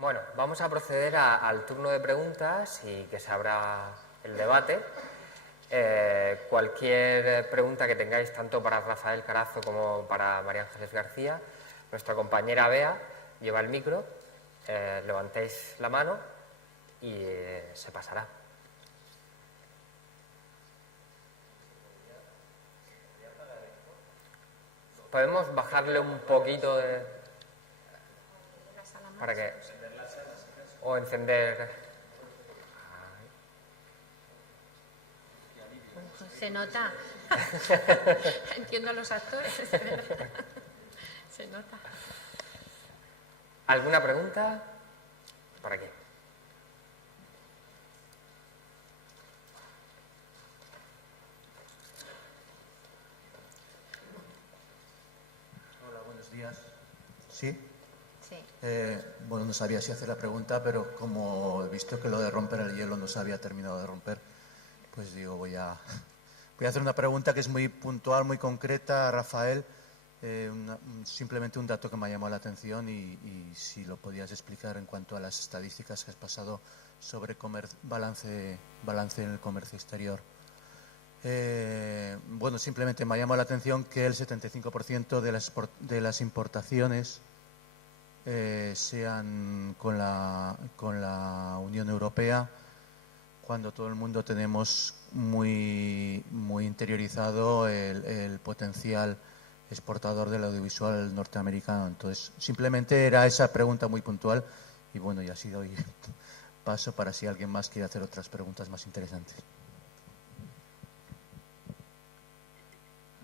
Bueno, vamos a proceder al turno de preguntas y que se abra el debate. Cualquier pregunta que tengáis, tanto para Rafael Carazo como para María Ángeles García, nuestra compañera Bea lleva el micro, levantéis la mano y se pasará. ¿Podemos bajarle un poquito para que... o encender... Se nota. Entiendo a los actores. Se nota. ¿Alguna pregunta? ¿Para qué? Hola, buenos días. ¿Sí? Sí. Bueno, no sabía si hacer la pregunta, pero como he visto que lo de romper el hielo no se había terminado de romper, pues digo, voy a hacer una pregunta que es muy puntual, muy concreta a Rafael. Simplemente un dato que me ha llamado la atención y si lo podías explicar en cuanto a las estadísticas que has pasado sobre balance en el comercio exterior. Bueno, simplemente me ha llamado la atención que el 75% de las importaciones sean con la Unión Europea, cuando todo el mundo tenemos muy interiorizado el potencial exportador del audiovisual norteamericano. Entonces, simplemente era esa pregunta muy puntual y bueno, ya ha sido paso para si alguien más quiere hacer otras preguntas más interesantes.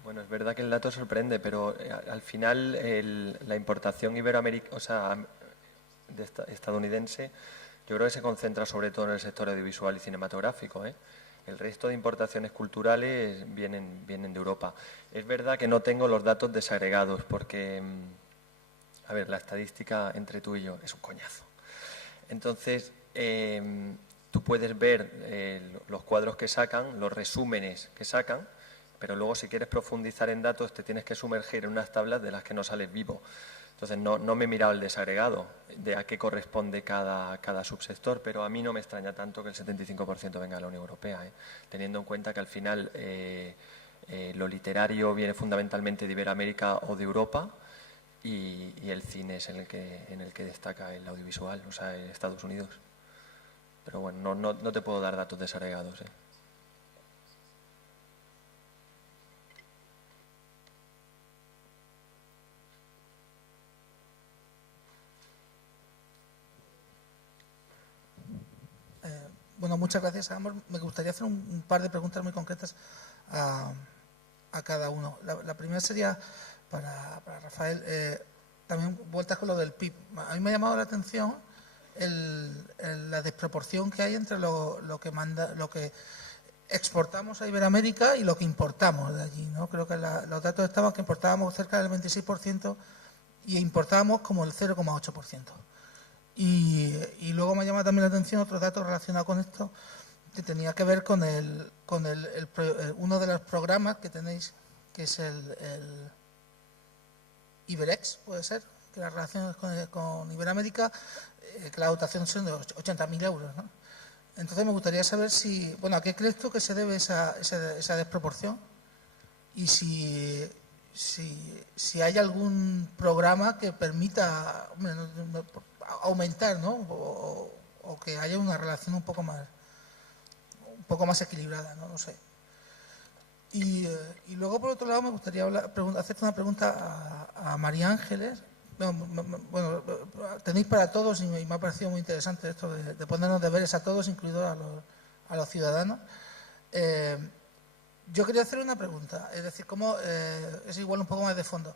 Bueno, es verdad que el dato sorprende, pero al final la importación estadounidense, yo creo que se concentra sobre todo en el sector audiovisual y cinematográfico, ¿eh? El resto de importaciones culturales vienen de Europa. Es verdad que no tengo los datos desagregados porque, a ver, la estadística entre tú y yo es un coñazo. Entonces, tú puedes ver los cuadros que sacan, los resúmenes que sacan, pero luego si quieres profundizar en datos te tienes que sumergir en unas tablas de las que no sales vivo. Entonces no me he mirado el desagregado de a qué corresponde cada subsector, pero a mí no me extraña tanto que el 75% venga de la Unión Europea, teniendo en cuenta que al final lo literario viene fundamentalmente de Iberoamérica o de Europa y el cine es en el que destaca el audiovisual, o sea, en Estados Unidos. Pero bueno, no te puedo dar datos desagregados. Bueno, muchas gracias, Amor. Me gustaría hacer un par de preguntas muy concretas a cada uno. La primera sería para Rafael, también vueltas con lo del PIB. A mí me ha llamado la atención la desproporción que hay entre lo que exportamos a Iberoamérica y lo que importamos de allí, ¿no? Creo que los datos estaban que importábamos cerca del 26% y importábamos como el 0,8%. Y luego me llama también la atención otro dato relacionado con esto, que tenía que ver con uno de los programas que tenéis, que es el Iberex, puede ser, que las relaciones con Iberoamérica, que la dotación son de 80.000 euros, ¿no? Entonces me gustaría saber ¿a qué crees tú que se debe esa desproporción? Y si hay algún programa que permita aumentar, ¿no? O que haya una relación un poco más equilibrada, ¿no? No sé. Y luego, por otro lado, me gustaría hacerte una pregunta a María Ángeles. Bueno, tenéis para todos y me ha parecido muy interesante esto de ponernos deberes a todos, incluidos a los ciudadanos. Yo quería hacer una pregunta, es decir, es igual un poco más de fondo.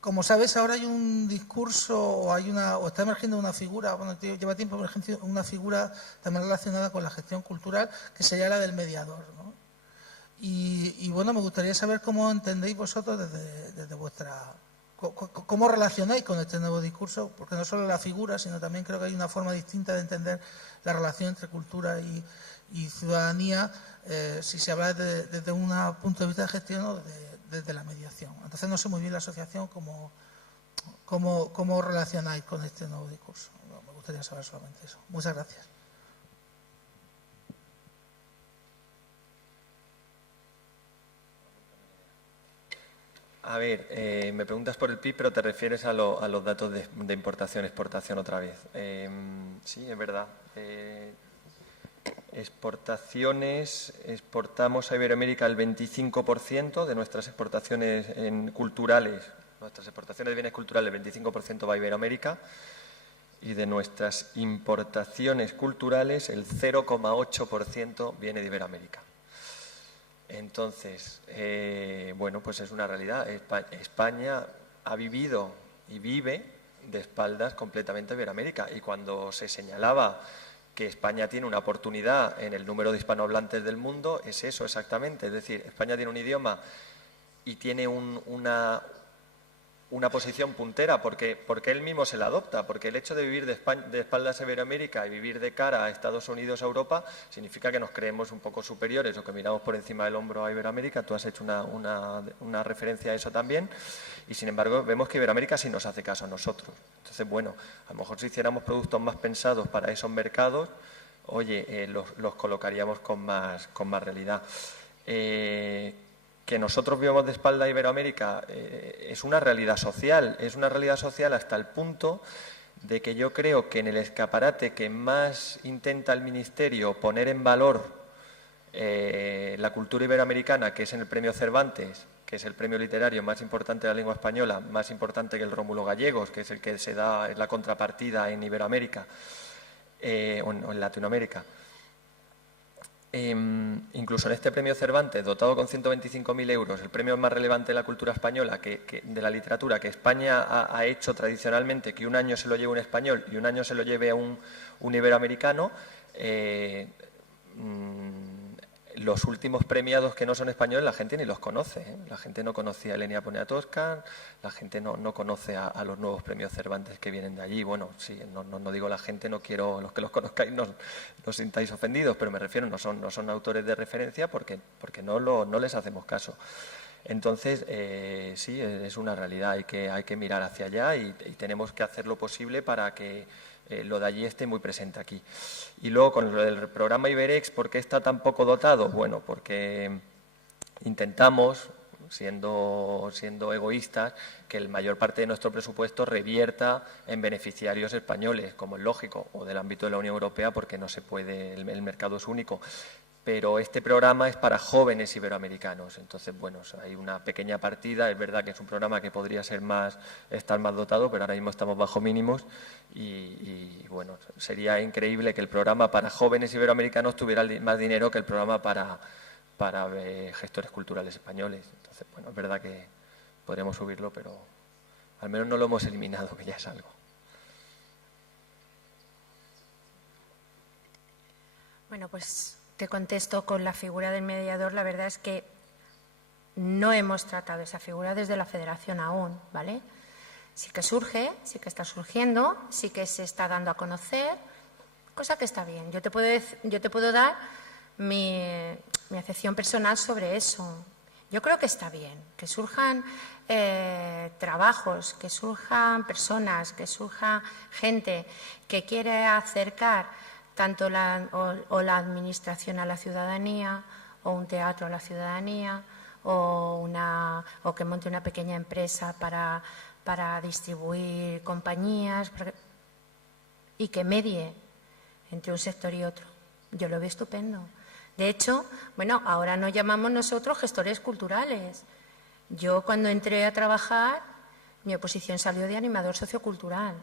Como sabes, ahora hay un discurso o está emergiendo una figura, bueno, lleva tiempo emergiendo una figura también relacionada con la gestión cultural, que sería la del mediador, ¿no? Y bueno, me gustaría saber cómo entendéis vosotros desde vuestra... ¿Cómo relacionáis con este nuevo discurso? Porque no solo la figura, sino también creo que hay una forma distinta de entender la relación entre cultura y ciudadanía, si se habla desde un punto de vista de gestión o desde la mediación. Entonces no sé muy bien la asociación cómo ¿Cómo relacionáis con este nuevo discurso? Bueno, me gustaría saber solamente eso. Muchas gracias. A ver, me preguntas por el PIB, pero te refieres a los datos de importación-exportación otra vez. Sí, es verdad. Exportaciones, exportamos a Iberoamérica el 25% de nuestras exportaciones culturales. Nuestras exportaciones de bienes culturales, el 25% va a Iberoamérica, y de nuestras importaciones culturales el 0,8% viene de Iberoamérica. Entonces, bueno, pues es una realidad. España ha vivido y vive de espaldas completamente a Iberoamérica, y cuando se señalaba que España tiene una oportunidad en el número de hispanohablantes del mundo, es eso exactamente. Es decir, España tiene un idioma y tiene una posición puntera porque él mismo se la adopta, porque el hecho de vivir de espaldas a Iberoamérica y vivir de cara a Estados Unidos, a Europa, significa que nos creemos un poco superiores o que miramos por encima del hombro a Iberoamérica. Tú has hecho una referencia a eso también, y sin embargo vemos que Iberoamérica sí nos hace caso a nosotros. Entonces, bueno, a lo mejor si hiciéramos productos más pensados para esos mercados, oye, los colocaríamos con más realidad. Que nosotros vivamos de espalda a Iberoamérica es una realidad social hasta el punto de que yo creo que en el escaparate que más intenta el Ministerio poner en valor la cultura iberoamericana, que es en el Premio Cervantes, que es el premio literario más importante de la lengua española, más importante que el Rómulo Gallegos, que es el que se da, es la contrapartida en Iberoamérica o en Latinoamérica. Incluso en este premio Cervantes, dotado con 125.000 euros, el premio más relevante de la cultura española, de la literatura, que España ha hecho tradicionalmente que un año se lo lleve un español y un año se lo lleve a un iberoamericano, los últimos premiados que no son españoles la gente ni los conoce, ¿eh? La gente no conocía a Elenia Poniatowska, la gente no conoce a los nuevos premios Cervantes que vienen de allí. Bueno, sí, no digo la gente, no quiero los que los conozcáis no os sintáis ofendidos, pero me refiero, no son autores de referencia porque no les hacemos caso. Entonces, sí, es una realidad, hay que mirar hacia allá y tenemos que hacer lo posible para que lo de allí esté muy presente aquí. Y luego con el programa Iberex, ¿por qué está tan poco dotado? Bueno, porque intentamos, siendo egoístas, que la mayor parte de nuestro presupuesto revierta en beneficiarios españoles, como es lógico, o del ámbito de la Unión Europea, porque no se puede, el mercado es único. Pero este programa es para jóvenes iberoamericanos. Entonces, bueno, hay una pequeña partida. Es verdad que es un programa que podría estar más dotado, pero ahora mismo estamos bajo mínimos y bueno, sería increíble que el programa para jóvenes iberoamericanos tuviera más dinero que el programa para gestores culturales españoles. Entonces, bueno, es verdad que podríamos subirlo, pero al menos no lo hemos eliminado, que ya es algo. Bueno, pues te contesto con la figura del mediador. La verdad es que no hemos tratado esa figura desde la Federación aún, ¿vale? Sí que surge, sí que está surgiendo, sí que se está dando a conocer, cosa que está bien. Yo te puedo dar mi acepción personal sobre eso. Yo creo que está bien, que surjan trabajos, que surjan personas, que surja gente que quiere acercar tanto la administración a la ciudadanía, o un teatro a la ciudadanía, o que monte una pequeña empresa para distribuir compañías y que medie entre un sector y otro. Yo lo veo estupendo. De hecho, bueno, ahora nos llamamos nosotros gestores culturales. Yo cuando entré a trabajar, mi oposición salió de animador sociocultural,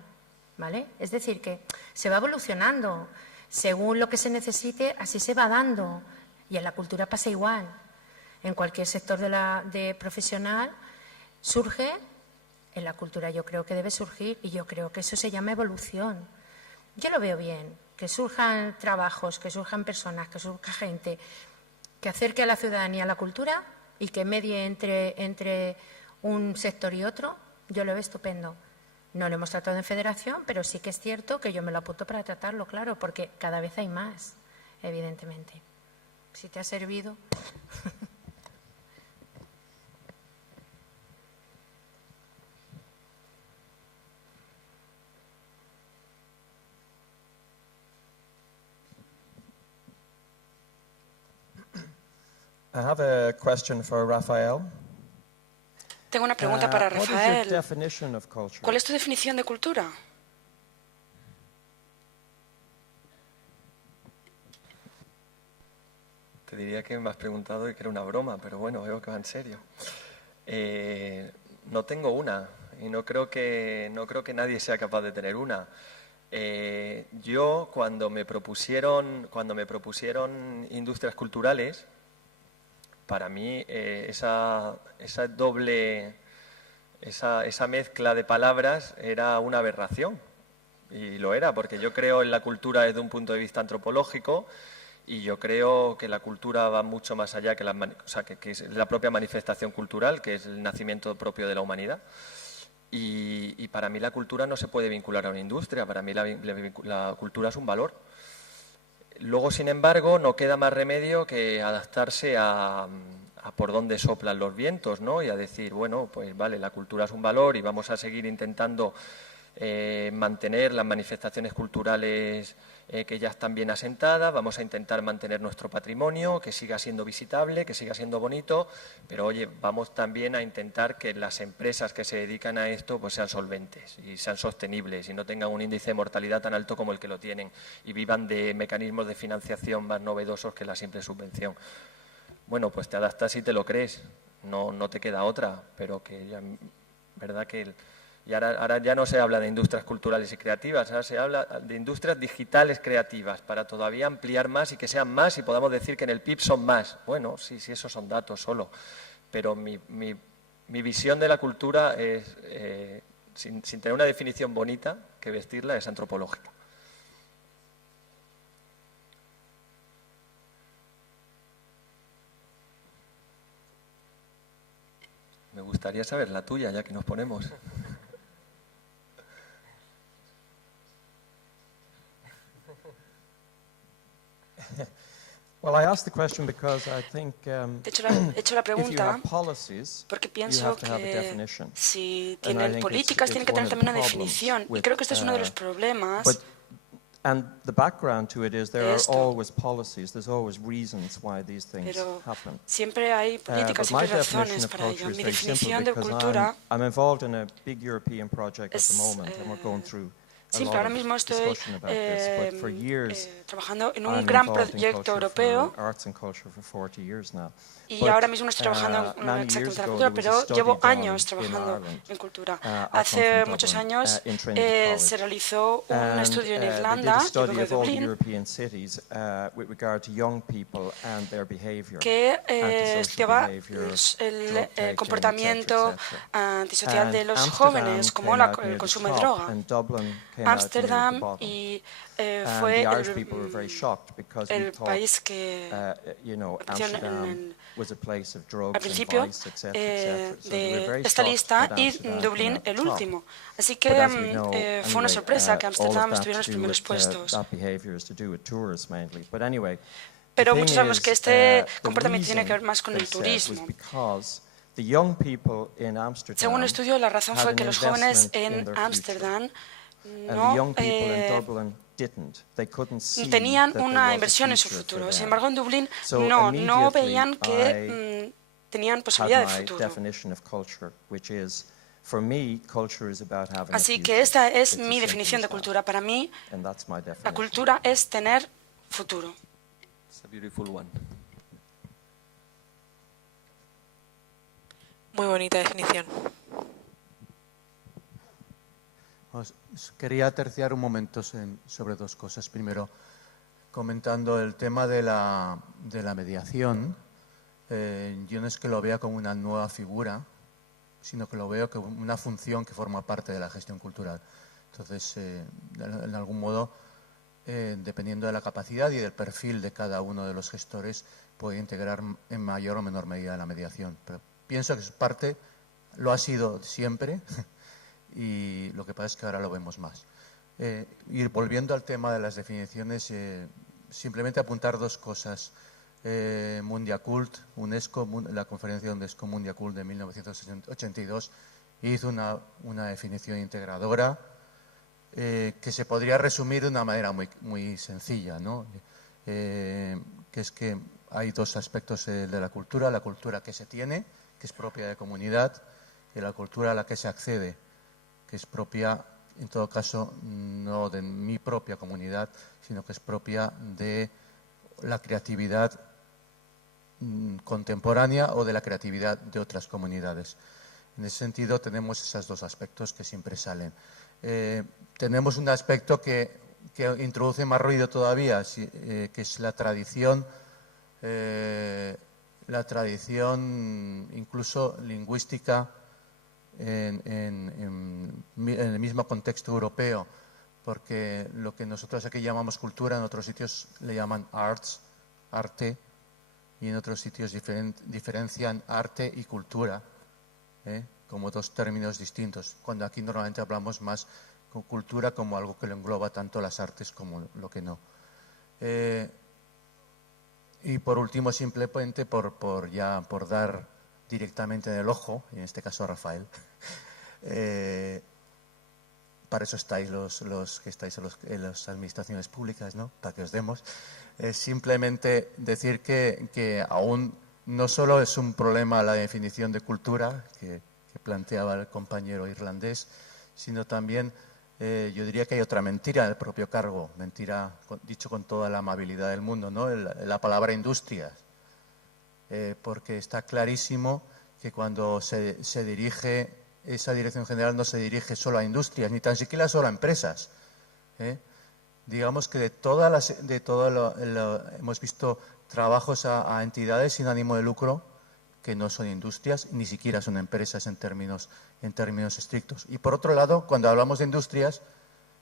¿vale? Es decir, que se va evolucionando. Según lo que se necesite, así se va dando. Y en la cultura pasa igual. En cualquier sector de profesional surge, en la cultura yo creo que debe surgir, y yo creo que eso se llama evolución. Yo lo veo bien, que surjan trabajos, que surjan personas, que surja gente que acerque a la ciudadanía a la cultura y que medie entre un sector y otro. Yo lo veo estupendo. No lo hemos tratado en federación, pero sí que es cierto que yo me lo apunto para tratarlo, claro, porque cada vez hay más, evidentemente. Si te ha servido. I have a question for Rafael. Tengo una pregunta para What is your Rafael. definition of culture? ¿Cuál es tu definición de cultura? Te diría que me has preguntado y que era una broma, pero bueno, veo que va en serio. No tengo una y no creo que nadie sea capaz de tener una. Yo cuando me propusieron industrias culturales, para mí esa mezcla de palabras era una aberración, y lo era, porque yo creo en la cultura desde un punto de vista antropológico, y yo creo que la cultura va mucho más allá que que es la propia manifestación cultural, que es el nacimiento propio de la humanidad. Y para mí la cultura no se puede vincular a una industria, para mí la cultura es un valor. Luego, sin embargo, no queda más remedio que adaptarse a por dónde soplan los vientos, ¿no? Y a decir, bueno, pues vale, la cultura es un valor y vamos a seguir intentando mantener las manifestaciones culturales que ya están bien asentadas, vamos a intentar mantener nuestro patrimonio, que siga siendo visitable, que siga siendo bonito, pero oye, vamos también a intentar que las empresas que se dedican a esto pues sean solventes y sean sostenibles y no tengan un índice de mortalidad tan alto como el que lo tienen y vivan de mecanismos de financiación más novedosos que la simple subvención. Bueno, pues te adaptas y te lo crees, no te queda otra, pero que ya, verdad que... Y ahora ya no se habla de industrias culturales y creativas, ahora se habla de industrias digitales creativas, para todavía ampliar más y que sean más y podamos decir que en el PIB son más. Bueno, sí, esos son datos solo, pero mi visión de la cultura es, sin tener una definición bonita que vestirla, es antropológica. Me gustaría saber la tuya, ya que nos ponemos. Well, I asked the question because I think He hecho la if you pregunta have policies, porque you pienso have to have a que definition. si And I tienen think políticas it's tienen que tener one of también the una problems definición. Y with, creo que este es uno de los problemas. And the background to it is there are Esto. always policies, there's always reasons why these things Pero happen. siempre hay políticas, But my siempre hay definition razones of para ello. culture is Mi very simple definición de because cultura I'm involved in a big European project at the es, moment, and we're going through a simple. lot Ahora of mismo estoy discussion about this. But for years, trabajando en un I'm gran involved in proyecto culture europeo. for arts and culture for 40 years now. Y But, ahora mismo no estoy trabajando many exactamente years en la ago, cultura, there was a pero study llevo done años in trabajando Ireland. en cultura. I come Hace from muchos Dublin, años in Trinity College. se realizó un And, estudio en they did Irlanda, a yo study vengo de of all the Dublín, European cities with regard to young people and their behaviour, que antisocial estudiaba behaviour, el drug taking, comportamiento etc. antisocial de los Amsterdam jóvenes, como came out el near the consumo de top droga. and Dublin came out near the Ámsterdam bottom. y And fue the Irish people were very shocked because we el thought, país que Amsterdam was a place of drugs al principio and vice, etc., etc. So they were de very esta shocked lista that y Amsterdam Dublín came out el top. último. Así que But as we know, fue una anyway, sorpresa que all of Ámsterdam that estuviera en los to do primeros with, puestos. that behavior is to do with tourism mainly. But anyway, Pero the muchos thing sabemos is, que este the comportamiento tiene que ver reason, más con they el said, was turismo. because the young people in Amsterdam Según el estudio, la razón had fue an que los jóvenes investment in en their future. Ámsterdam And the no young people in Dublin didn't. They couldn't see tenían that there una was a inversión en su future futuro. for Sin them. embargo, en Dublín So no immediately veían que tenían had posibilidad de my futuro. definition of culture, which is, for me, culture is about having a Así future. que esta es It's as mi simple definición as de that. cultura. Para mí, And that's my la definition. cultura es tener futuro. It's a beautiful one. Muy bonita definición. Quería terciar un momento sobre dos cosas. Primero, comentando el tema de la mediación, yo no es que lo vea como una nueva figura, sino que lo veo como una función que forma parte de la gestión cultural. Entonces, en algún modo, dependiendo de la capacidad y del perfil de cada uno de los gestores, puede integrar en mayor o menor medida la mediación. Pero pienso que es parte, lo ha sido siempre, y lo que pasa es que ahora lo vemos más. Y volviendo al tema de las definiciones, simplemente apuntar dos cosas. Mundiacult, UNESCO, la conferencia de UNESCO Mundiacult de 1982, hizo una definición integradora que se podría resumir de una manera muy sencilla, ¿no? Que es que hay dos aspectos de la cultura que se tiene, que es propia de comunidad, y la cultura a la que se accede, que es propia, en todo caso, no de mi propia comunidad, sino que es propia de la creatividad contemporánea o de la creatividad de otras comunidades. En ese sentido, tenemos esos dos aspectos que siempre salen. Tenemos un aspecto que introduce más ruido todavía, que es la tradición incluso lingüística en el mismo contexto europeo, porque lo que nosotros aquí llamamos cultura, en otros sitios le llaman arts, arte, y en otros sitios diferencian arte y cultura, como dos términos distintos, cuando aquí normalmente hablamos más con cultura como algo que lo engloba tanto las artes como lo que no. Y por último, simplemente por dar directamente en el ojo, en este caso a Rafael, para eso estáis los que estáis en las administraciones públicas, ¿no? Para que os demos. Simplemente decir que aún no solo es un problema la definición de cultura que planteaba el compañero irlandés, sino también yo diría que hay otra mentira en el propio cargo, mentira dicho con toda la amabilidad del mundo, ¿no? La palabra industrias, porque está clarísimo que cuando se dirige esa dirección general no se dirige solo a industrias, ni tan siquiera solo a empresas. Digamos que hemos visto trabajos a entidades sin ánimo de lucro que no son industrias, ni siquiera son empresas en términos estrictos. Y por otro lado, cuando hablamos de industrias,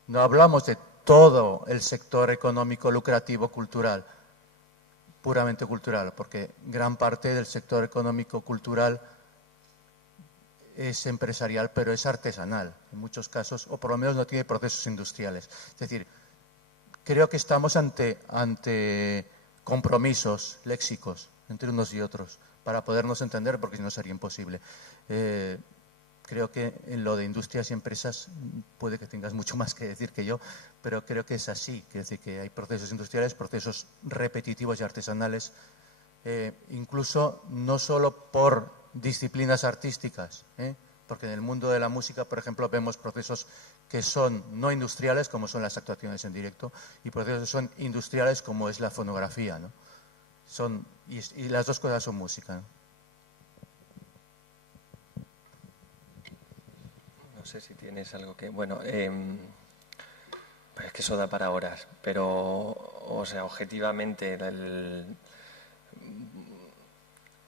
no hablamos de todo el sector económico lucrativo cultural, puramente cultural, porque gran parte del sector económico cultural es empresarial, pero es artesanal en muchos casos, o por lo menos no tiene procesos industriales. Es decir, creo que estamos ante compromisos léxicos entre unos y otros para podernos entender, porque si no sería imposible. Creo que en lo de industrias y empresas puede que tengas mucho más que decir que yo, pero creo que es así. Quiere decir que hay procesos industriales, procesos repetitivos y artesanales, incluso no solo por disciplinas artísticas, porque en el mundo de la música, por ejemplo, vemos procesos que son no industriales, como son las actuaciones en directo, y procesos que son industriales, como es la fonografía, ¿no? Y las dos cosas son música, ¿no? No sé si tienes algo que... Bueno, pues es que eso da para horas, pero, o sea, objetivamente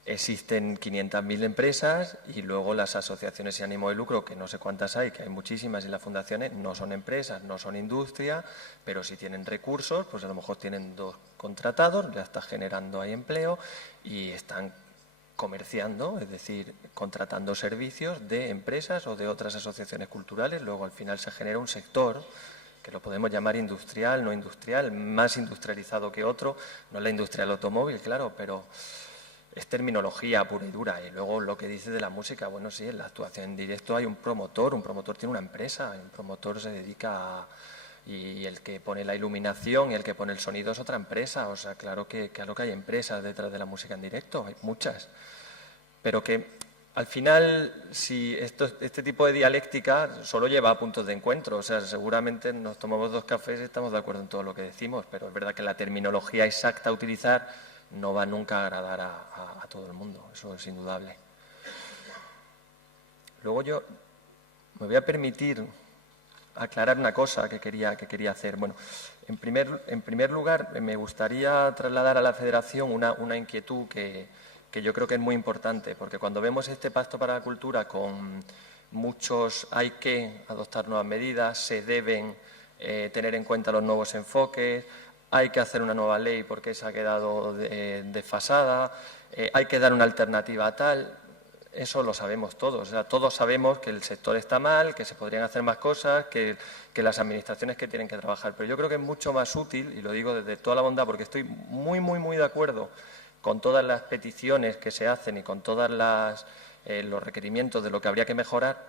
existen 500.000 empresas y luego las asociaciones sin ánimo de lucro, que no sé cuántas hay, que hay muchísimas, y las fundaciones no son empresas, no son industria, pero si tienen recursos, pues a lo mejor tienen 2 contratados, ya está generando ahí empleo y están comerciando, es decir, contratando servicios de empresas o de otras asociaciones culturales. Luego al final se genera un sector que lo podemos llamar industrial, no industrial, más industrializado que otro, no la industria del automóvil, claro, pero es terminología pura y dura. Y luego lo que dice de la música, bueno, sí, en la actuación en directo hay un promotor tiene una empresa, un promotor se dedica a... Y el que pone la iluminación y el que pone el sonido es otra empresa. O sea, claro que hay empresas detrás de la música en directo, hay muchas. Pero que al final, si este tipo de dialéctica solo lleva a puntos de encuentro. O sea, seguramente nos tomamos 2 cafés y estamos de acuerdo en todo lo que decimos, pero es verdad que la terminología exacta a utilizar no va nunca a agradar a todo el mundo. Eso es indudable. Luego yo me voy a permitir aclarar una cosa que quería hacer. Bueno, en primer lugar, me gustaría trasladar a la Federación una inquietud que yo creo que es muy importante, porque cuando vemos este Pacto para la Cultura con muchos hay que adoptar nuevas medidas, se deben tener en cuenta los nuevos enfoques, hay que hacer una nueva ley porque se ha quedado desfasada, hay que dar una alternativa a tal... Eso lo sabemos todos, o sea, todos sabemos que el sector está mal, que se podrían hacer más cosas, que las administraciones que tienen que trabajar. Pero yo creo que es mucho más útil, y lo digo desde toda la bondad, porque estoy muy, muy, muy de acuerdo con todas las peticiones que se hacen y con todos los requerimientos de lo que habría que mejorar.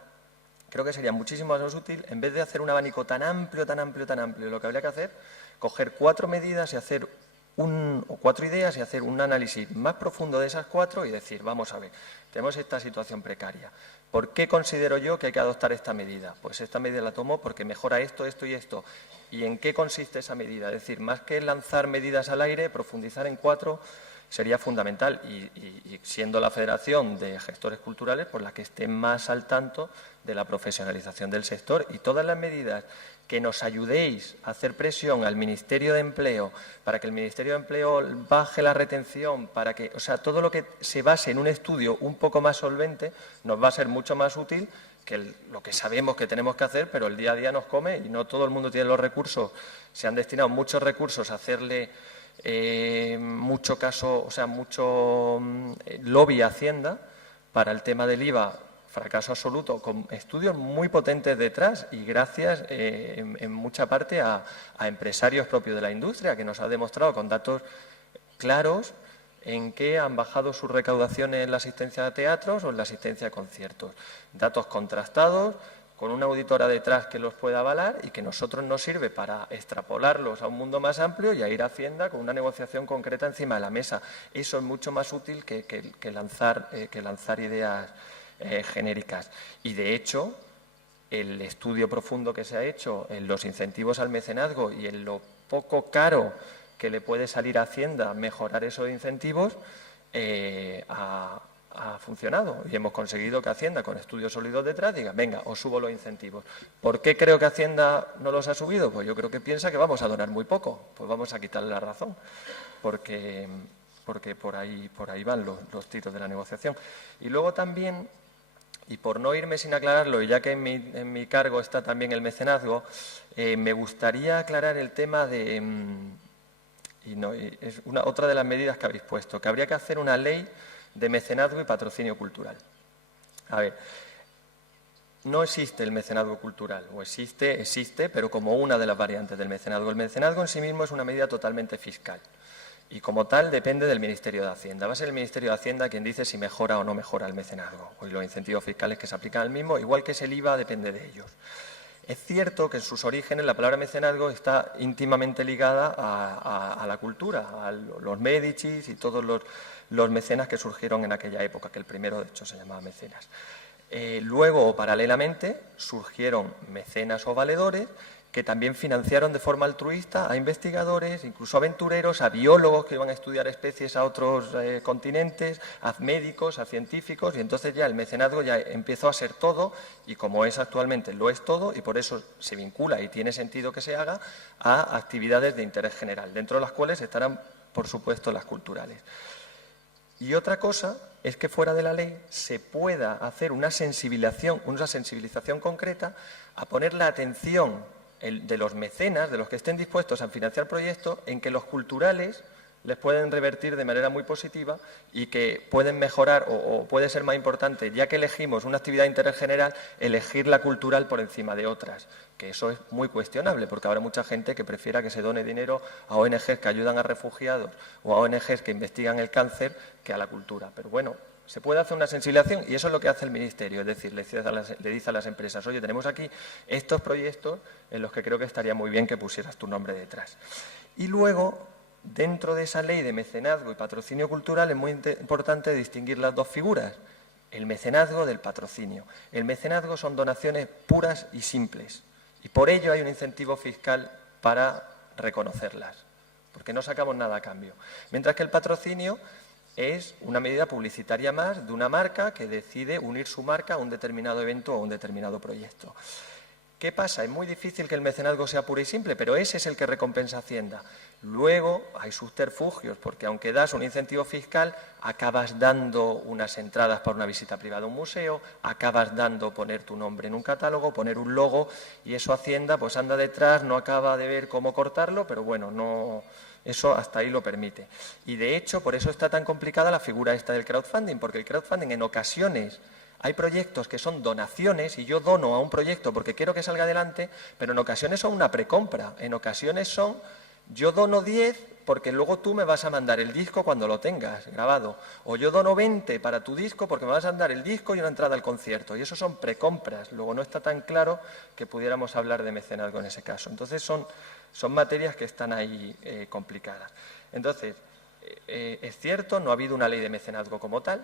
Creo que sería muchísimo más útil, en vez de hacer un abanico tan amplio, tan amplio, tan amplio, lo que habría que hacer, coger 4 medidas y hacer o 4 ideas y hacer un análisis más profundo de esas 4 y decir, vamos a ver, tenemos esta situación precaria. ¿Por qué considero yo que hay que adoptar esta medida? Pues esta medida la tomo porque mejora esto, esto y esto. ¿Y en qué consiste esa medida? Es decir, más que lanzar medidas al aire, profundizar en 4 sería fundamental. Y siendo la Federación de Gestores Culturales, pues la que esté más al tanto de la profesionalización del sector. Y todas las medidas que nos ayudéis a hacer presión al Ministerio de Empleo para que el Ministerio de Empleo baje la retención, para que, o sea, todo lo que se base en un estudio un poco más solvente nos va a ser mucho más útil que lo que sabemos que tenemos que hacer, pero el día a día nos come y no todo el mundo tiene los recursos. Se han destinado muchos recursos a hacerle mucho caso, o sea, mucho lobby a Hacienda para el tema del IVA. Fracaso absoluto, con estudios muy potentes detrás y gracias en mucha parte a empresarios propios de la industria, que nos ha demostrado con datos claros en que han bajado sus recaudaciones en la asistencia a teatros o en la asistencia a conciertos. Datos contrastados, con una auditora detrás que los pueda avalar y que nosotros nos sirve para extrapolarlos a un mundo más amplio y a ir a Hacienda con una negociación concreta encima de la mesa. Eso es mucho más útil que lanzar ideas genéricas. Y de hecho, el estudio profundo que se ha hecho en los incentivos al mecenazgo y en lo poco caro que le puede salir a Hacienda mejorar esos incentivos, ha funcionado. Y hemos conseguido que Hacienda, con estudios sólidos detrás, diga, venga, os subo los incentivos. ¿Por qué creo que Hacienda no los ha subido? Pues yo creo que piensa que vamos a donar muy poco. Pues vamos a quitarle la razón, porque por ahí van los tiros de la negociación. Y luego también, y por no irme sin aclararlo, y ya que en mi cargo está también el mecenazgo, me gustaría aclarar el tema de, es otra de las medidas que habéis puesto, que habría que hacer una ley de mecenazgo y patrocinio cultural. A ver, no existe el mecenazgo cultural, o existe, pero como una de las variantes del mecenazgo. El mecenazgo en sí mismo es una medida totalmente fiscal. Y como tal depende del Ministerio de Hacienda. Va a ser el Ministerio de Hacienda quien dice si mejora o no mejora el mecenazgo. Y los incentivos fiscales que se aplican al mismo, igual que es el IVA, depende de ellos. Es cierto que en sus orígenes la palabra mecenazgo está íntimamente ligada a la cultura, a los Médicis y todos los mecenas que surgieron en aquella época, que el primero de hecho se llamaba mecenas. Luego, paralelamente, surgieron mecenas o valedores que también financiaron de forma altruista a investigadores, incluso a aventureros, a biólogos que iban a estudiar especies a otros continentes, a médicos, a científicos, y entonces ya el mecenazgo ya empezó a ser todo, y como es actualmente, lo es todo, y por eso se vincula y tiene sentido que se haga a actividades de interés general, dentro de las cuales estarán, por supuesto, las culturales. Y otra cosa es que fuera de la ley se pueda hacer una sensibilización concreta a poner la atención de los mecenas, de los que estén dispuestos a financiar proyectos, en que los culturales les pueden revertir de manera muy positiva y que pueden mejorar o puede ser más importante, ya que elegimos una actividad de interés general, elegir la cultural por encima de otras, que eso es muy cuestionable, porque habrá mucha gente que prefiera que se done dinero a ONGs que ayudan a refugiados o a ONGs que investigan el cáncer que a la cultura. Pero bueno, se puede hacer una sensibilización y eso es lo que hace el Ministerio, es decir, le dice a las empresas, oye, tenemos aquí estos proyectos en los que creo que estaría muy bien que pusieras tu nombre detrás. Y luego, dentro de esa ley de mecenazgo y patrocinio cultural es muy importante distinguir las dos figuras, el mecenazgo del patrocinio. El mecenazgo son donaciones puras y simples y por ello hay un incentivo fiscal para reconocerlas, porque no sacamos nada a cambio. Mientras que el patrocinio es una medida publicitaria más de una marca que decide unir su marca a un determinado evento o a un determinado proyecto. ¿Qué pasa? Es muy difícil que el mecenazgo sea puro y simple, pero ese es el que recompensa Hacienda. Luego hay subterfugios, porque aunque das un incentivo fiscal, acabas dando unas entradas para una visita privada a un museo, acabas dando poner tu nombre en un catálogo, poner un logo, y eso Hacienda pues anda detrás, no acaba de ver cómo cortarlo, pero bueno, no, eso hasta ahí lo permite. Y de hecho, por eso está tan complicada la figura esta del crowdfunding, porque el crowdfunding en ocasiones hay proyectos que son donaciones y yo dono a un proyecto porque quiero que salga adelante, pero en ocasiones son una precompra, en ocasiones son Yo dono 10 porque luego tú me vas a mandar el disco cuando lo tengas grabado. O yo dono 20 para tu disco porque me vas a mandar el disco y una entrada al concierto. Y eso son precompras. Luego no está tan claro que pudiéramos hablar de mecenazgo en ese caso. Entonces son materias que están ahí complicadas. Entonces, es cierto, no ha habido una ley de mecenazgo como tal,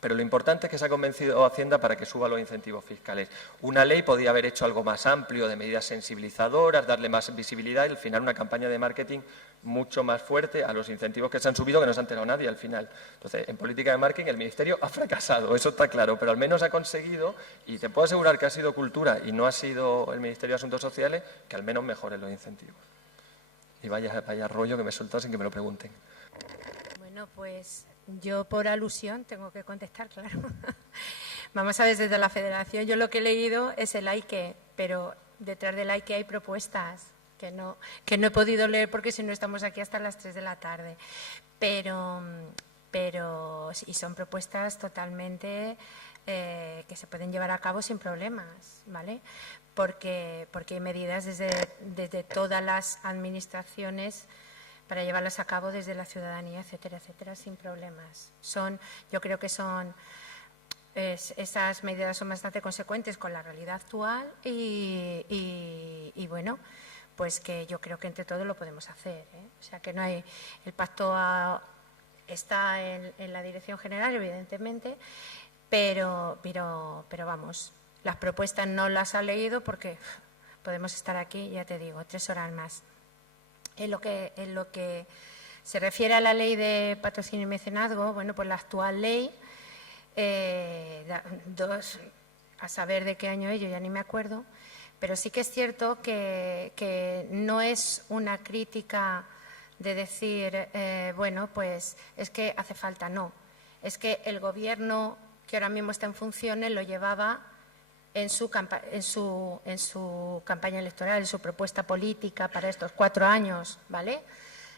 pero lo importante es que se ha convencido a Hacienda para que suba los incentivos fiscales. Una ley podía haber hecho algo más amplio, de medidas sensibilizadoras, darle más visibilidad y al final una campaña de marketing mucho más fuerte a los incentivos que se han subido que no se ha enterado nadie al final. Entonces, en política de marketing el Ministerio ha fracasado, eso está claro, pero al menos ha conseguido, y te puedo asegurar que ha sido Cultura y no ha sido el Ministerio de Asuntos Sociales, que al menos mejoren los incentivos. Y vaya rollo que me he soltado sin que me lo pregunten. Bueno, pues yo por alusión tengo que contestar, claro. Vamos a ver, desde la Federación yo lo que he leído es el AIQUE, pero detrás del AIQUE hay propuestas que no he podido leer porque si no estamos aquí hasta las 3 de la tarde. Pero y son propuestas totalmente que se pueden llevar a cabo sin problemas, ¿vale? Porque hay medidas desde todas las administraciones para llevarlas a cabo desde la ciudadanía, etcétera, etcétera, sin problemas. Yo creo que esas medidas son bastante consecuentes con la realidad actual y bueno, pues que yo creo que entre todos lo podemos hacer, ¿eh? O sea, que no hay, el pacto está en la dirección general, evidentemente, pero vamos, las propuestas no las ha leído porque podemos estar aquí, ya te digo, 3 horas más. En lo que se refiere a la ley de patrocinio y mecenazgo, bueno, pues la actual ley, a saber de qué año es, yo ya ni me acuerdo, pero sí que es cierto que no es una crítica de decir, bueno, pues es que hace falta, no. Es que el Gobierno que ahora mismo está en funciones lo llevaba en su campaña electoral, en su propuesta política para estos 4 años, ¿vale?,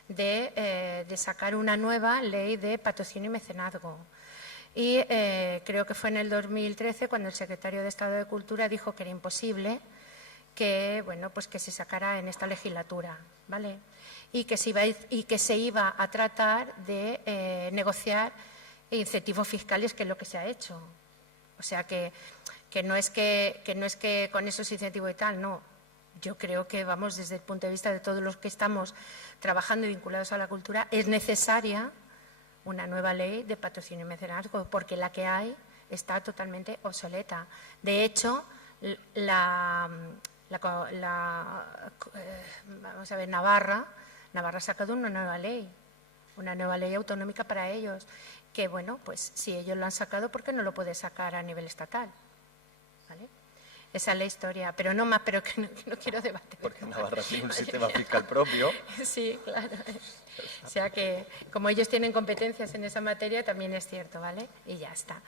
de sacar una nueva ley de patrocinio y mecenazgo. Y creo que fue en el 2013 cuando el secretario de Estado de Cultura dijo que era imposible que, bueno, pues que se sacara en esta legislatura, ¿vale? Y que se iba a tratar de negociar incentivos fiscales, que es lo que se ha hecho. O sea que no es que con esos incentivos y tal, no. Yo creo que, vamos, desde el punto de vista de todos los que estamos trabajando y vinculados a la cultura, es necesaria una nueva ley de patrocinio y mecenazgo, porque la que hay está totalmente obsoleta. De hecho, vamos a ver, Navarra ha sacado una nueva ley autonómica para ellos, que, bueno, pues si ellos lo han sacado, ¿por qué no lo puede sacar a nivel estatal? ¿Vale? Esa es la historia, pero no más, pero que no quiero debatir. Porque Navarra tiene un sistema fiscal propio. Sí, claro. O sea que, como ellos tienen competencias en esa materia, también es cierto, ¿vale? Y ya está.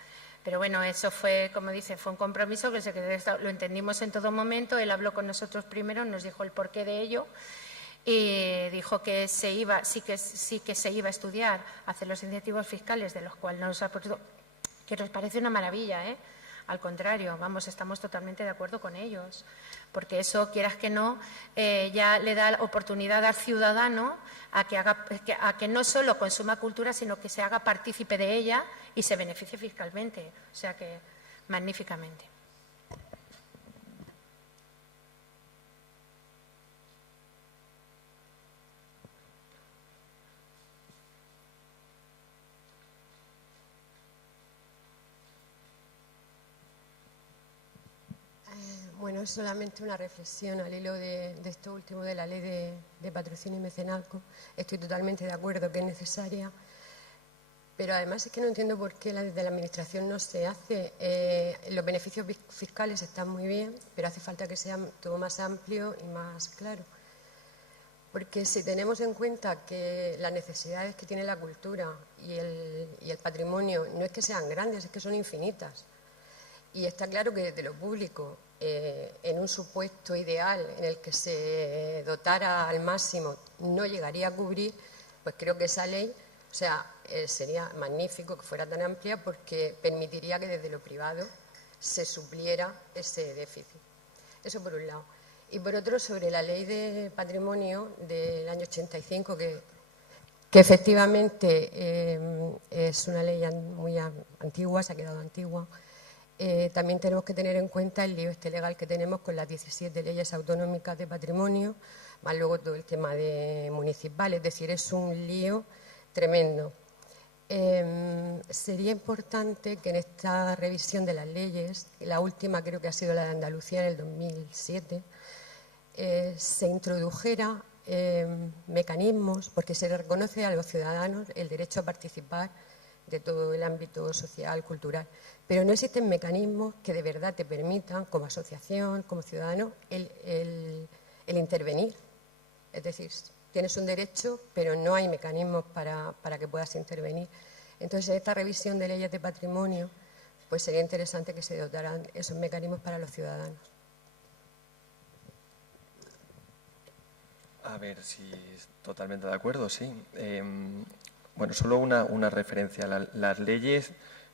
Pero bueno, eso fue, como dice, fue un compromiso que el secretario de Estado lo entendimos en todo momento. Él habló con nosotros primero, nos dijo el porqué de ello y dijo que sí que se iba a estudiar, hacer los incentivos fiscales, de los cuales nos ha puesto, que nos parece una maravilla, ¿eh? Al contrario, vamos, estamos totalmente de acuerdo con ellos, porque eso, quieras que no, ya le da oportunidad al ciudadano a que no solo consuma cultura, sino que se haga partícipe de ella y se beneficie fiscalmente. O sea que, magníficamente. Bueno, es solamente una reflexión al hilo de esto último de la ley de patrocinio y mecenazgo. Estoy totalmente de acuerdo que es necesaria, pero además es que no entiendo por qué desde la Administración no se hace. Los beneficios fiscales están muy bien, pero hace falta que sea todo más amplio y más claro. Porque si tenemos en cuenta que las necesidades que tiene la cultura y el patrimonio no es que sean grandes, es que son infinitas. Y está claro que desde lo público, en un supuesto ideal en el que se dotara al máximo, no llegaría a cubrir, pues creo que esa ley, o sea, sería magnífico que fuera tan amplia porque permitiría que desde lo privado se supliera ese déficit. Eso por un lado. Y por otro, sobre la ley de patrimonio del año 85, que efectivamente es una ley muy antigua, se ha quedado antigua. También tenemos que tener en cuenta el lío legal que tenemos con las 17 leyes autonómicas de patrimonio, más luego todo el tema de municipal, es decir, es un lío tremendo. Sería importante que en esta revisión de las leyes, la última creo que ha sido la de Andalucía en el 2007, se introdujera mecanismos, porque se reconoce a los ciudadanos el derecho a participar de todo el ámbito social, cultural, pero no existen mecanismos que de verdad te permitan, como asociación, como ciudadano, el intervenir. Es decir, tienes un derecho, pero no hay mecanismos para que puedas intervenir. Entonces, en esta revisión de leyes de patrimonio, pues sería interesante que se dotaran esos mecanismos para los ciudadanos. A ver, sí, totalmente de acuerdo, sí. Bueno, solo una referencia. Las leyes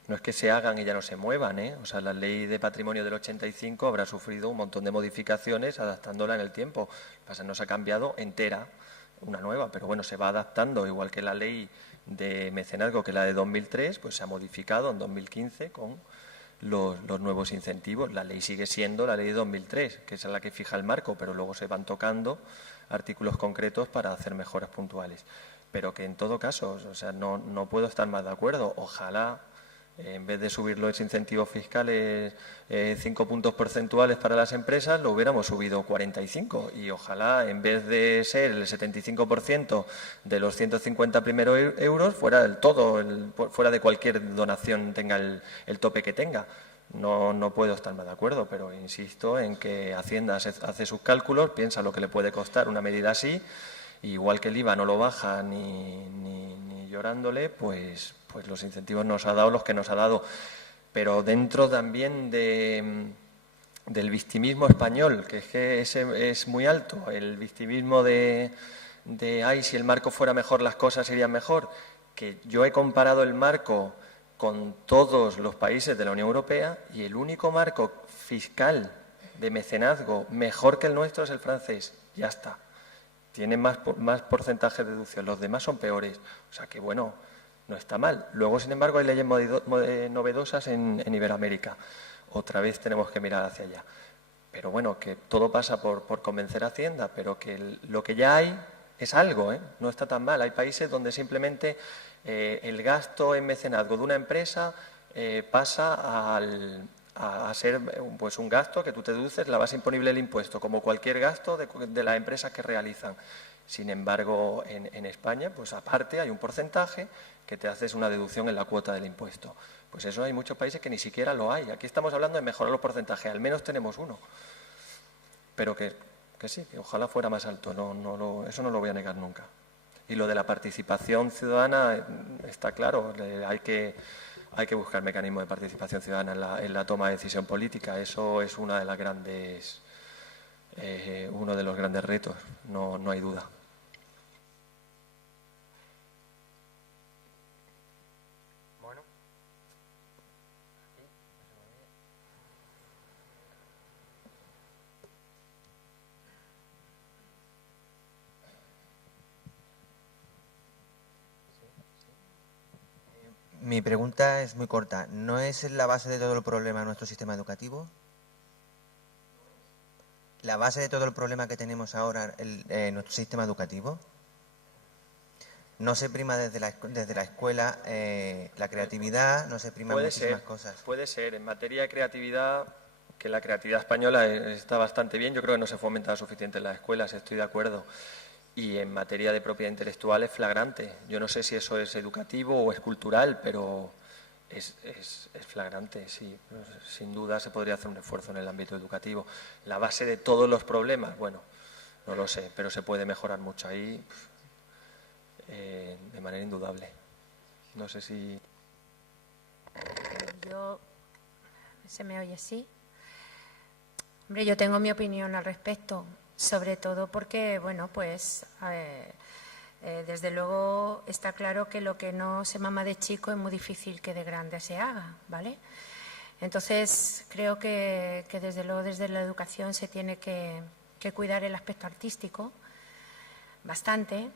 no es que se hagan y ya no se muevan, ¿eh? O sea, la ley de patrimonio del 85 habrá sufrido un montón de modificaciones adaptándola en el tiempo. Lo que pasa es que no se ha cambiado entera, una nueva, pero bueno, se va adaptando, igual que la ley de mecenazgo, que la de 2003, pues se ha modificado en 2015 con los nuevos incentivos. La ley sigue siendo la ley de 2003, que es la que fija el marco, pero luego se van tocando artículos concretos para hacer mejoras puntuales. Pero que en todo caso, o sea, no puedo estar más de acuerdo. Ojalá, en vez de subir los incentivos fiscales 5 puntos porcentuales para las empresas, lo hubiéramos subido 45. Y ojalá, en vez de ser el 75% de los 150 primeros euros, fuera del todo, fuera de cualquier donación tenga el tope que tenga. No puedo estar más de acuerdo, pero insisto en que Hacienda hace sus cálculos, piensa lo que le puede costar una medida así, y igual que el IVA no lo baja ni llorándole, pues los incentivos nos ha dado los que nos ha dado. Pero dentro también del victimismo español, que ese es muy alto, el victimismo de ay, si el marco fuera mejor las cosas irían mejor, que yo he comparado el marco con todos los países de la Unión Europea y el único marco fiscal de mecenazgo mejor que el nuestro es el francés. Ya está. Tiene más porcentaje de deducción. Los demás son peores. O sea que, bueno, no está mal. Luego, sin embargo, hay leyes novedosas en Iberoamérica. Otra vez tenemos que mirar hacia allá. Pero bueno, que todo pasa por convencer a Hacienda, pero que lo que ya hay es algo, ¿eh? No está tan mal. Hay países donde simplemente el gasto en mecenazgo de una empresa pasa a ser pues un gasto que tú te deduces la base imponible del impuesto, como cualquier gasto de las empresas que realizan. Sin embargo, en España, pues aparte hay un porcentaje que te haces una deducción en la cuota del impuesto. Pues eso hay muchos países que ni siquiera lo hay. Aquí estamos hablando de mejorar los porcentajes, al menos tenemos uno. Pero que sí, que ojalá fuera más alto, eso no lo voy a negar nunca. Y lo de la participación ciudadana está claro, hay que buscar mecanismos de participación ciudadana en la toma de decisión política. Eso es uno de los grandes retos, no hay duda. Bueno. Mi pregunta es muy corta. ¿No es la base de todo el problema nuestro sistema educativo? ¿La base de todo el problema que tenemos ahora nuestro sistema educativo? No se prima desde la escuela la creatividad, no se prima muchísimas cosas. Puede ser. En materia de creatividad, que la creatividad española está bastante bien, yo creo que no se fomenta suficiente en las escuelas, estoy de acuerdo. Y en materia de propiedad intelectual es flagrante. Yo no sé si eso es educativo o es cultural, pero es flagrante, sí. Sin duda se podría hacer un esfuerzo en el ámbito educativo. La base de todos los problemas, bueno, no lo sé, pero se puede mejorar mucho ahí de manera indudable. No sé si... ¿Se me oye así? Hombre, yo tengo mi opinión al respecto. Sobre todo porque, bueno, pues desde luego está claro que lo que no se mama de chico es muy difícil que de grande se haga, ¿vale? Entonces creo que desde luego desde la educación se tiene que que cuidar el aspecto artístico, bastante.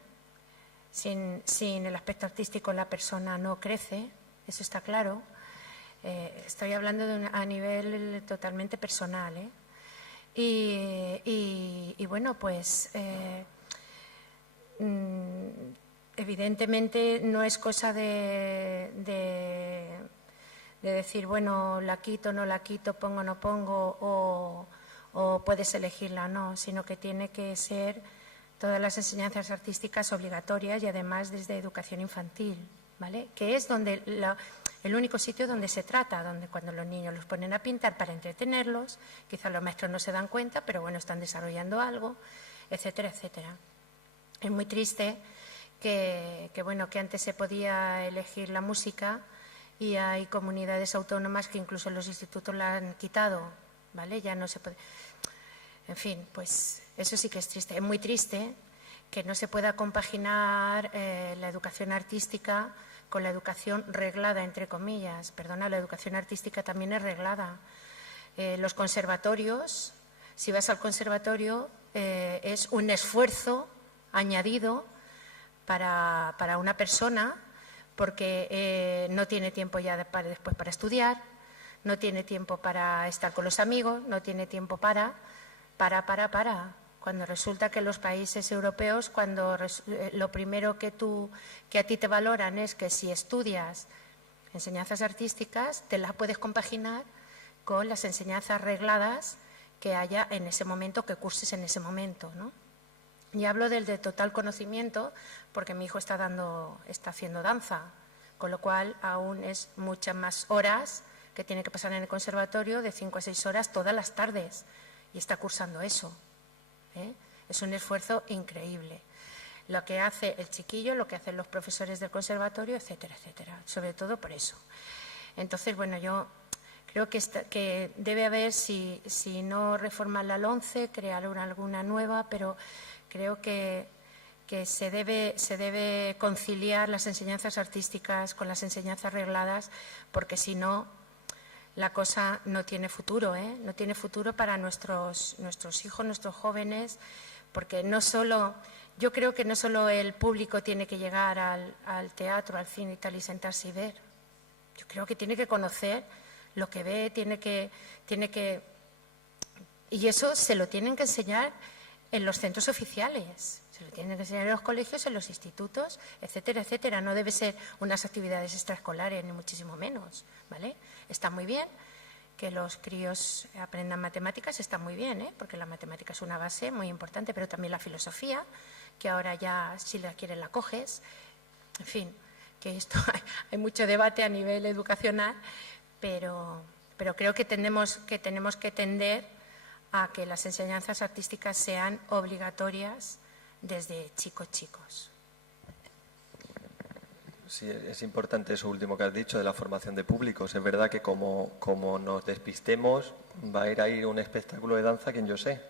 Sin el aspecto artístico la persona no crece, eso está claro. Estoy hablando a nivel totalmente personal, ¿eh? Y bueno, pues evidentemente no es cosa de decir, bueno, la quito, no la quito, pongo, no pongo, o puedes elegirla o no, sino que tiene que ser todas las enseñanzas artísticas obligatorias y además desde educación infantil, ¿vale? Que es donde el único sitio donde se trata, donde cuando los niños los ponen a pintar para entretenerlos, quizás los maestros no se dan cuenta, pero bueno, están desarrollando algo, etcétera, etcétera. Es muy triste que antes se podía elegir la música y hay comunidades autónomas que incluso los institutos la han quitado, ¿vale? Ya no se puede. En fin, pues eso sí que es triste. Es muy triste que no se pueda compaginar la educación artística con la educación reglada, entre comillas. Perdona, la educación artística también es reglada. Los conservatorios, si vas al conservatorio, es un esfuerzo añadido para una persona porque no tiene tiempo ya después para estudiar, no tiene tiempo para estar con los amigos, no tiene tiempo para. Cuando resulta que en los países europeos, cuando lo primero que a ti te valoran es que si estudias enseñanzas artísticas, te las puedes compaginar con las enseñanzas regladas que haya en ese momento, que curses en ese momento, ¿no? Y hablo del de total conocimiento porque mi hijo está haciendo danza, con lo cual aún es muchas más horas que tiene que pasar en el conservatorio, de 5 a 6 horas todas las tardes, y está cursando eso, ¿eh? Es un esfuerzo increíble. Lo que hace el chiquillo, lo que hacen los profesores del conservatorio, etcétera, etcétera, sobre todo por eso. Entonces, bueno, yo creo que debe haber, si no reformar la LOMCE, crear alguna nueva, pero creo que se debe conciliar las enseñanzas artísticas con las enseñanzas regladas, porque si no, la cosa no tiene futuro, ¿eh? No tiene futuro para nuestros hijos, nuestros jóvenes, porque yo creo que no solo el público tiene que llegar al teatro, al cine y tal, y sentarse y ver. Yo creo que tiene que conocer lo que ve, tiene que y eso se lo tienen que enseñar en los centros oficiales, se lo tienen que enseñar en los colegios, en los institutos, etcétera, etcétera. No debe ser unas actividades extraescolares, ni muchísimo menos, ¿vale? Está muy bien que los críos aprendan matemáticas, está muy bien, ¿eh? Porque la matemática es una base muy importante, pero también la filosofía, que ahora ya si la quieres la coges. En fin, que esto hay mucho debate a nivel educacional, pero creo que tenemos que tender a que las enseñanzas artísticas sean obligatorias desde chicos. Sí, es importante eso último que has dicho de la formación de públicos. Es verdad que como nos despistemos, va a ir ahí un espectáculo de danza, quien yo sé.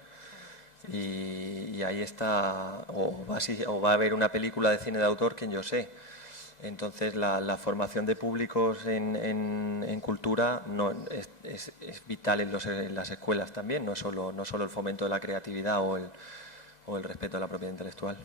Y ahí está, o va a haber una película de cine de autor, quien yo sé. Entonces la formación de públicos en cultura es vital en las escuelas también, no solo el fomento de la creatividad o el respeto a la propiedad intelectual.